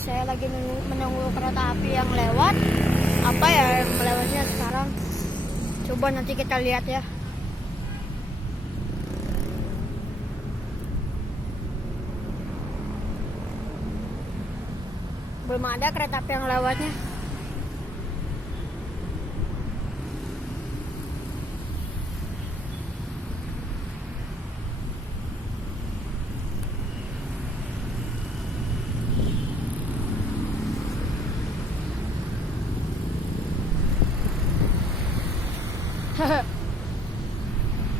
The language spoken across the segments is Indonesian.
saya lagi menunggu kereta api yang lewat. Apa ya yang melewatnya sekarang? Coba nanti kita lihat ya. Belum ada kereta api yang lewatnya.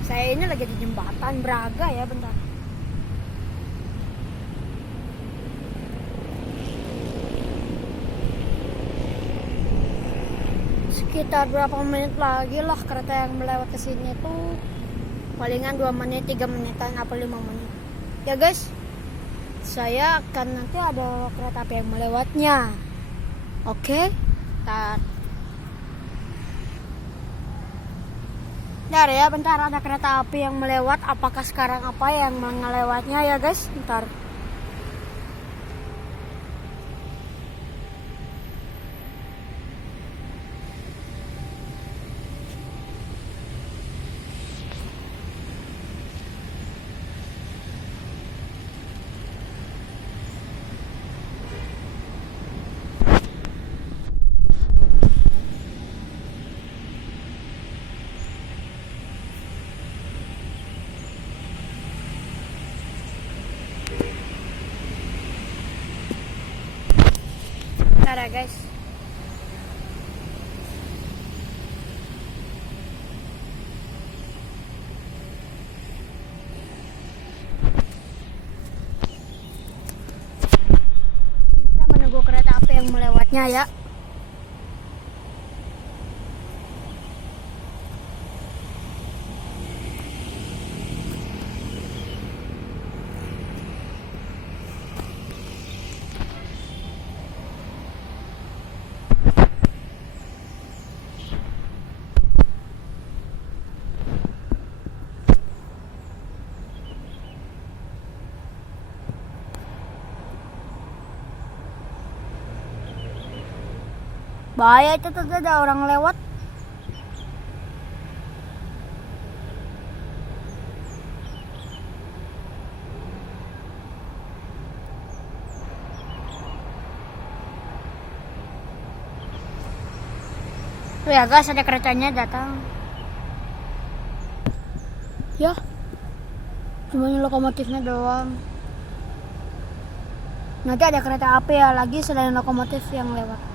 Saya ini lagi di jembatan Braga ya, bentar. Sekitar berapa menit lagi lah kereta yang melewat ke sini tuh. Palingan 2 menit, 3 menitan, apa 5 menit. Ya guys, saya akan nanti ada kereta api yang melewatnya. Oke, Bentar ya, bentar ada kereta api yang melewat. Apakah sekarang apa yang melewatnya ya guys? Bentar. Bentar ya guys. Kita menunggu kereta api yang melewatnya ya. Bahaya itu tuh, ada orang lewat. Tuh ya guys, ada keretanya datang. Ya, cuma lokomotifnya doang. Nanti ada kereta api ya lagi selain lokomotif yang lewat.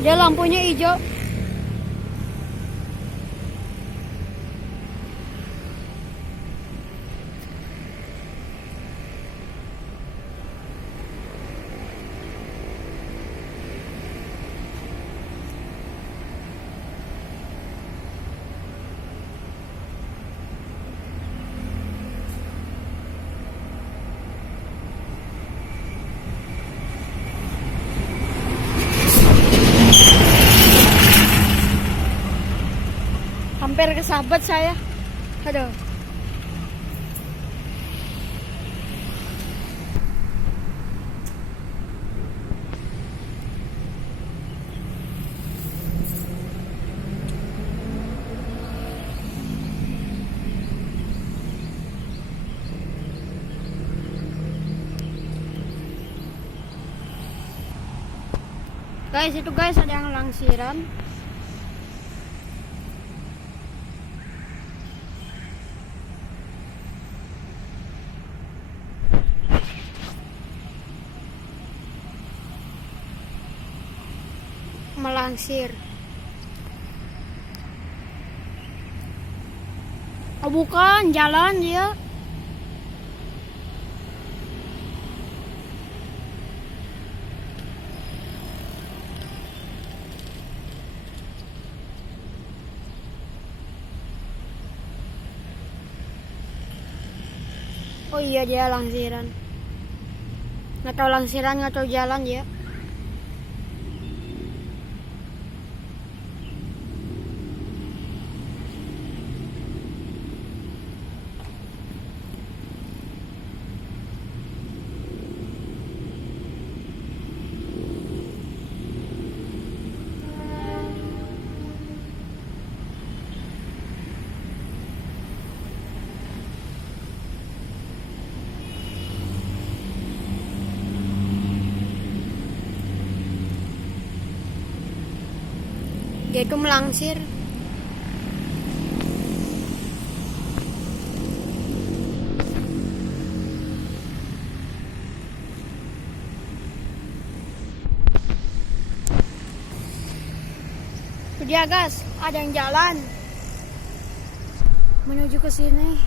Dia lampunya hijau. Hampir kesabet saya. Aduh. Guys, itu guys ada yang langsiran. Melangsir. Oh bukan, jalan dia. Oh iya, dia langsiran. Nggak tahu langsiran, nggak tahu jalan ya. Dia itu melangsir. Itu dia guys, ada yang jalan menuju ke sini.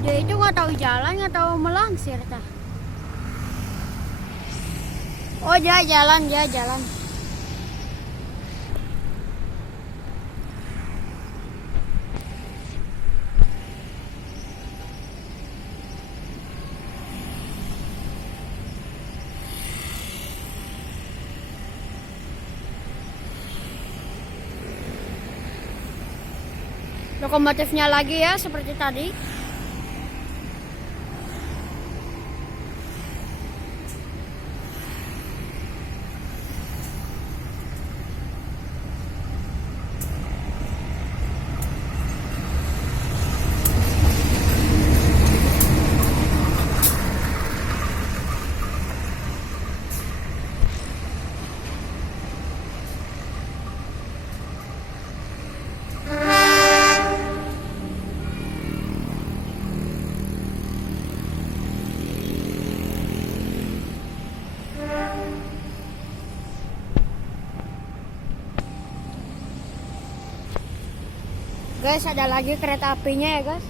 Dia itu nggak tahu jalan, nggak tahu melangsir tah. Oh dia jalan, dia jalan. Lokomotifnya lagi ya seperti tadi. Guys, ada lagi kereta apinya ya guys.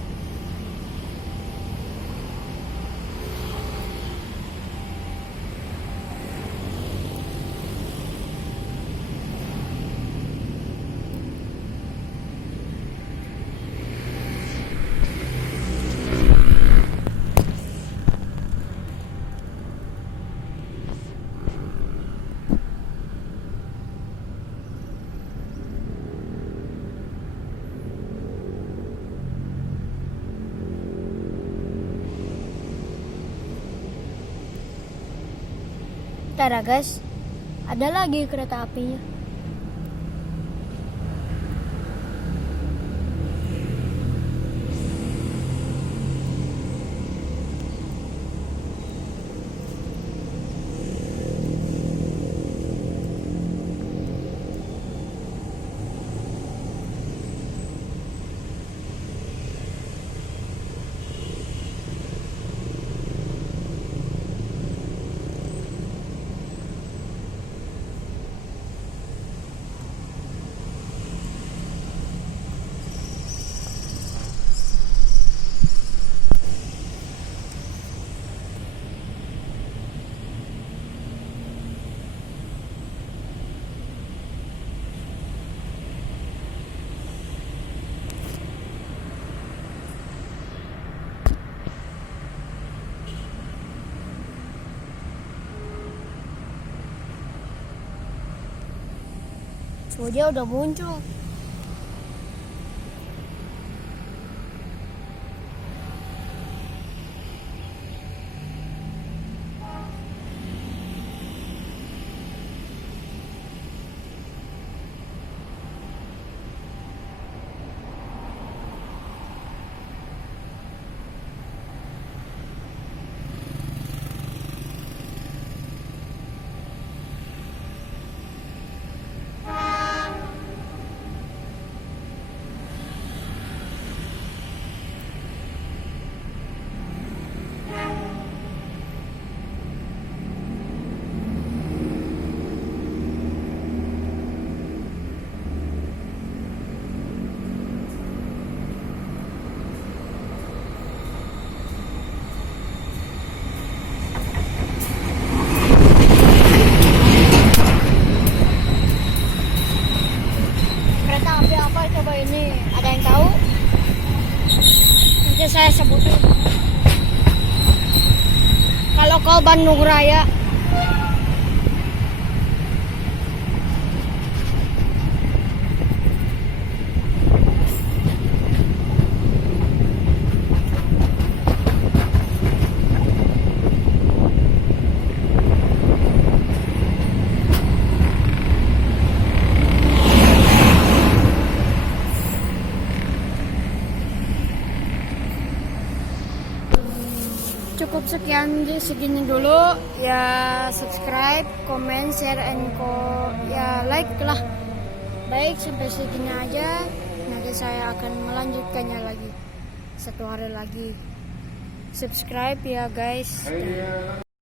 Bentar ya guys, ada lagi kereta apinya. Oh, dia udah muncul. nanti saya sebutin. Kalau kau Bandung Raya. Cukup sekian segini dulu ya, subscribe, comment, share, and ya like lah. Baik, sampai segini aja. Nanti saya akan melanjutkannya lagi satu hari lagi. Subscribe ya guys.